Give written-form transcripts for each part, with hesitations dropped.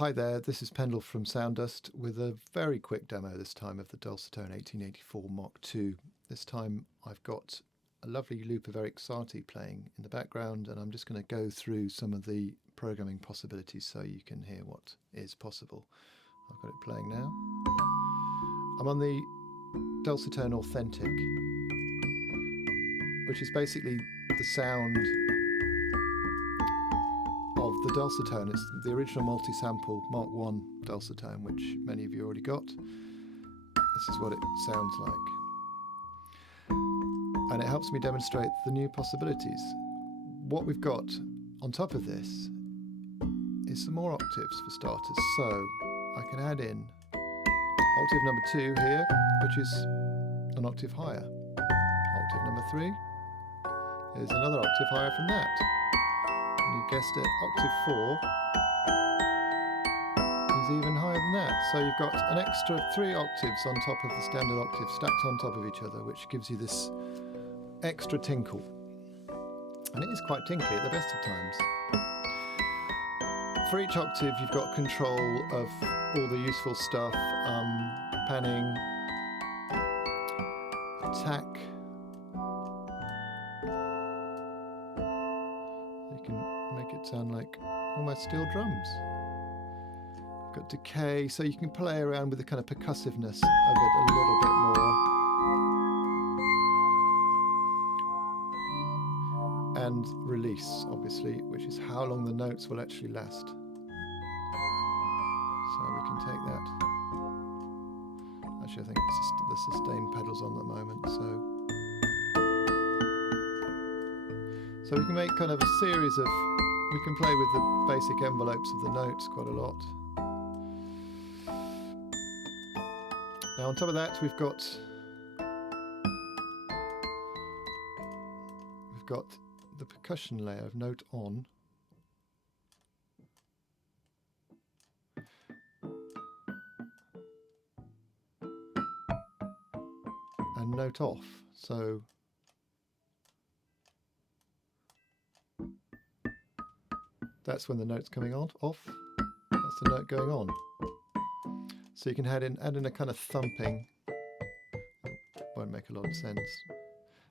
Hi there, this is Pendle from Soundust with a very quick demo this time of the dulcitone1884 Mark II. This time I've got a lovely loop of Eric Satie playing in the background, and I'm just going to go through some of the programming possibilities so you can hear what is possible. I've got it playing now. I'm on the Dulcitone Authentic, which is basically the sound of the dulcitone. It's the original multi-sample Mark I dulcitone, which many of you already got. This is what it sounds like. And it helps me demonstrate the new possibilities. What we've got on top of this is some more octaves for starters. So I can add in octave number 2 here, which is an octave higher. Octave number 3 is another octave higher from that. And you guessed it, octave 4 is even higher than that. So you've got an extra 3 octaves on top of the standard octave stacked on top of each other, which gives you this extra tinkle. And it is quite tinkly at the best of times. For each octave you've got control of all the useful stuff, panning, attack. You can make it sound like almost steel drums. You've got decay, so you can play around with the kind of percussiveness of it a little bit more. And release, obviously, which is how long the notes will actually last. So we can take that. Actually, I think it's the sustain pedal's on at the moment, so we can make kind of a series of, we can play with the basic envelopes of the notes quite a lot. Now on top of that we've got the percussion layer of note on, and note off. So that's when the note's coming on, off. That's the note going on. So you can add in a kind of thumping. Won't make a lot of sense.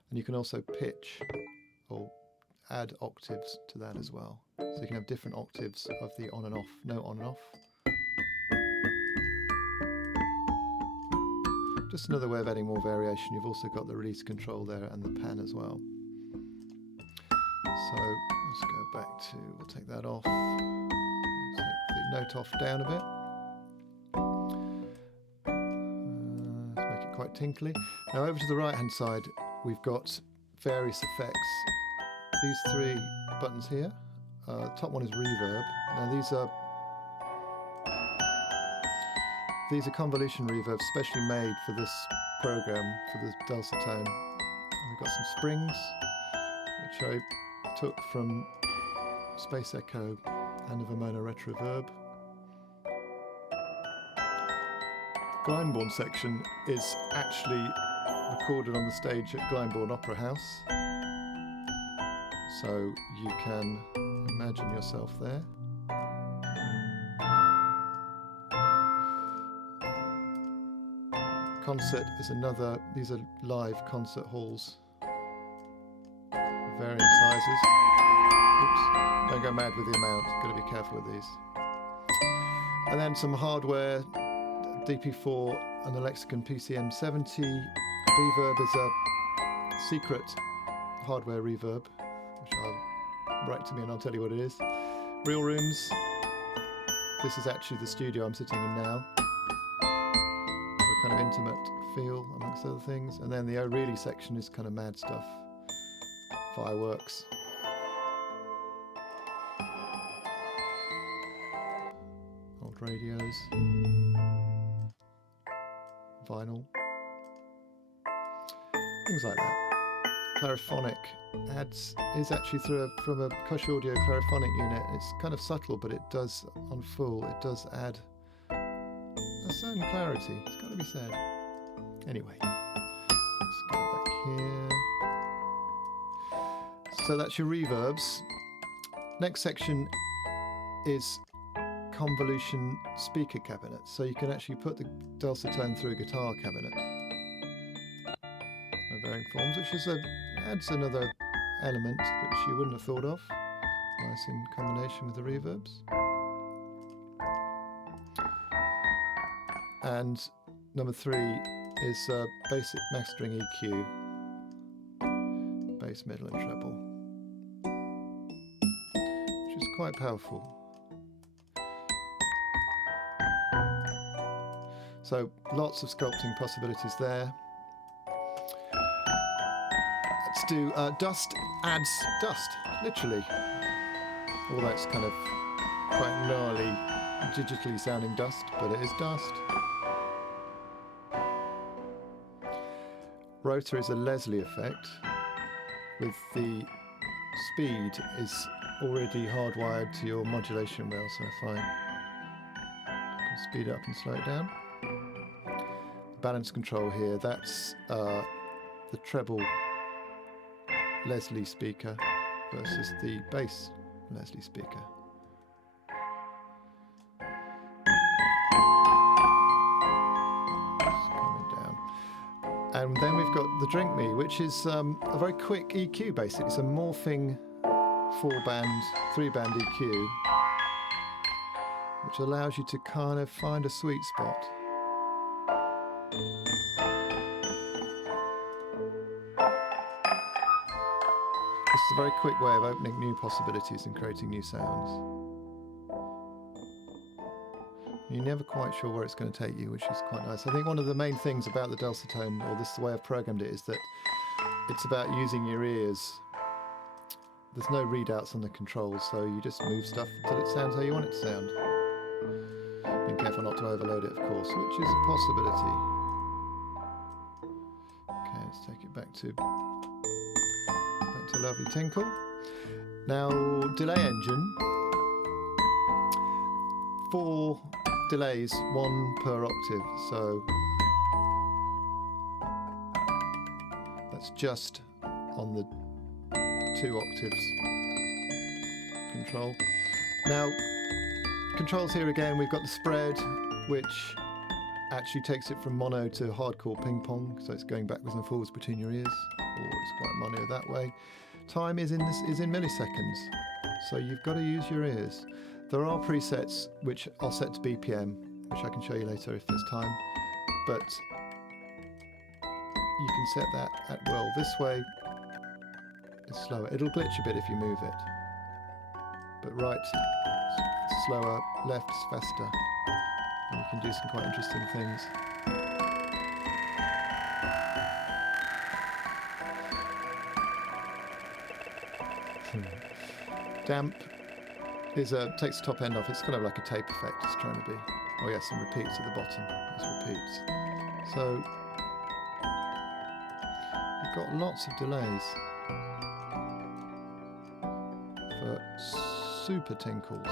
And you can also pitch or add octaves to that as well. So you can have different octaves of the on and off, note on and off. Just another way of adding more variation. You've also got the release control there and the pan as well. So let's go back to, we'll take that off. I'll take the note off down a bit. Let's make it quite tinkly. Now over to the right hand side we've got various effects. These 3 buttons here. The top one is reverb. Now these are convolution reverbs specially made for this program, for the dulcitone. And we've got some springs, which I took from Space Echo and the Vermona Retroverb. The Glyndebourne section is actually recorded on the stage at Glyndebourne Opera House. So you can imagine yourself there. Concert is another, these are live concert halls, varying sizes. Oops, don't go mad with the amount, got to be careful with these. And then some hardware, DP4 and the Lexicon PCM70. Reverb is a secret hardware reverb, which I'll write to me and I'll tell you what it is. Real Rooms, this is actually the studio I'm sitting in now. For a kind of intimate feel amongst other things. And then the Oh Really section is kind of mad stuff. Fireworks. Old radios. Vinyl. Things like that. Clariphonic is actually from a Koch Audio clariphonic unit. It's kind of subtle, but it does, on full, it does add a certain clarity. It's got to be said. Anyway, let's go back here. So that's your reverbs. Next section is convolution speaker cabinet, so you can actually put the dulcitone through a guitar cabinet of varying forms, which adds another element which you wouldn't have thought of. Nice in combination with the reverbs. And number 3 is basic mastering EQ, bass, middle and treble, which is quite powerful. So lots of sculpting possibilities there. Let's do dust adds dust, literally. Although it's kind of quite gnarly, digitally sounding dust, but it is dust. Rotor is a Leslie effect, with the speed is already hardwired to your modulation rail, so if I can speed it up and slow it down. Balance control here, that's the treble Leslie speaker versus the bass Leslie speaker. And then we've got the Drink Me, which is a very quick EQ basically. It's a morphing 4-band, 3-band EQ, which allows you to kind of find a sweet spot. This is a very quick way of opening new possibilities and creating new sounds. You're never quite sure where it's going to take you, which is quite nice. I think one of the main things about the dulcitone, or this is the way I've programmed it, is that it's about using your ears. There's no readouts on the controls, so you just move stuff until it sounds how you want it to sound. Being careful not to overload it, of course, which is a possibility. Okay, let's take it back to lovely tinkle. Now, delay engine. 4 delays, 1 per octave, so that's just on the 2 octaves control. Now, controls here again, we've got the spread, which actually takes it from mono to hardcore ping pong, so it's going backwards and forwards between your ears, or it's quite mono that way. Time is in milliseconds, so you've got to use your ears. There are presets which I'll set to BPM, which I can show you later if there's time, but you can set that at will. This way it's slower. It'll glitch a bit if you move it, but right it's slower, left is faster, and you can do some quite interesting things. Damp takes the top end off. It's kind of like a tape effect it's trying to be. Oh yes, and repeats at the bottom. It's repeats. So you've got lots of delays for super tinkles.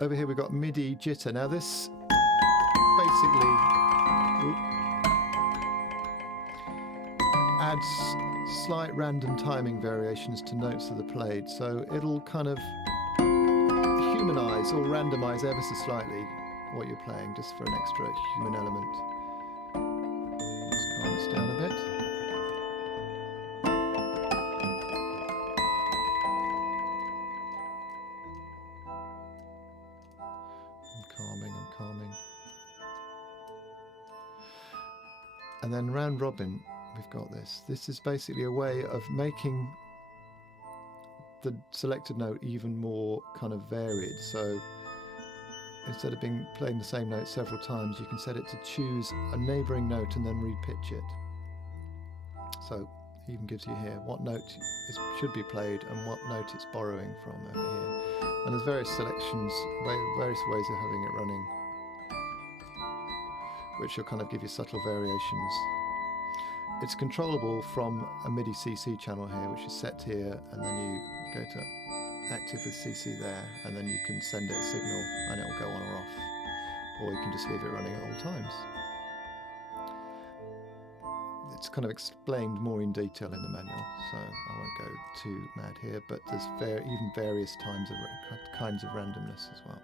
Over here we've got MIDI jitter. Now this basically adds slight random timing variations to notes that are played, so it'll kind of humanize or randomize ever so slightly what you're playing, just for an extra human element. Let's calm this down a bit. I'm calming. And then round robin, we've got this. This is basically a way of making the selected note even more kind of varied. So instead of playing the same note several times, you can set it to choose a neighbouring note and then repitch it. So it even gives you here what note should be played and what note it's borrowing from over here. And there's various selections, various ways of having it running, which will kind of give you subtle variations. It's controllable from a MIDI CC channel here, which is set here, and then you go to active with CC there, and then you can send it a signal and it will go on or off, or you can just leave it running at all times. it's kind of explained more in detail in the manual, so I won't go too mad here, but there's even various kinds of randomness as well.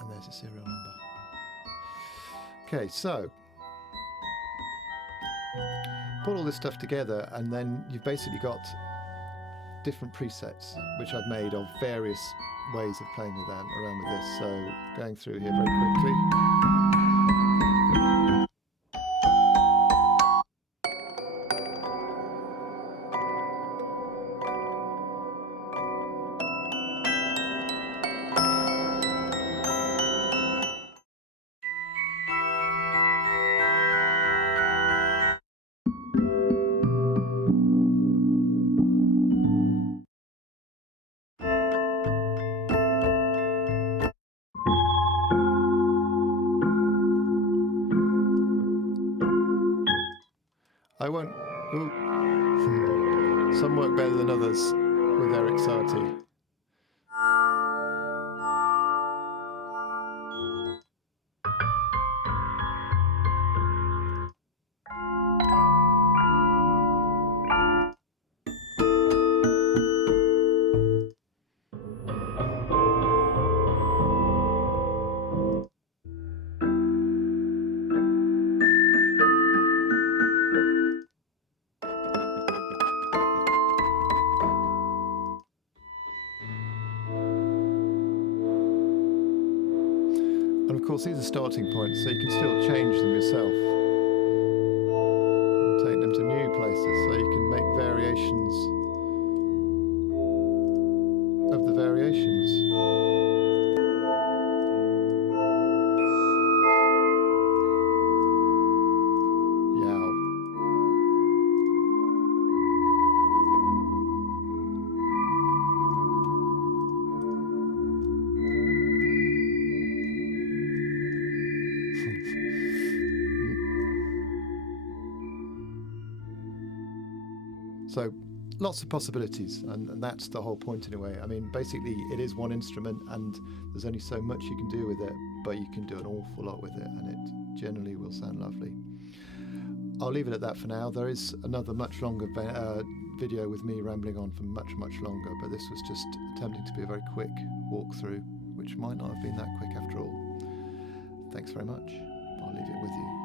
And there's a serial number. Okay, so put all this stuff together, and then you've basically got different presets, which I've made of various ways of playing around with this. So going through here very quickly. I won't. Ooh. Some work better than others with Eric Satie. And of course, these are starting points, so you can still change them yourself. And take them to new places, so you can make variations of the variations. Yow. So lots of possibilities, and that's the whole point in a way. I mean, basically it is one instrument and there's only so much you can do with it, but you can do an awful lot with it, and it generally will sound lovely. I'll leave it at that for now. There is another much longer video with me rambling on for much longer, but this was just attempting to be a very quick walkthrough, which might not have been that quick after all. Thanks very much. I'll leave it with you.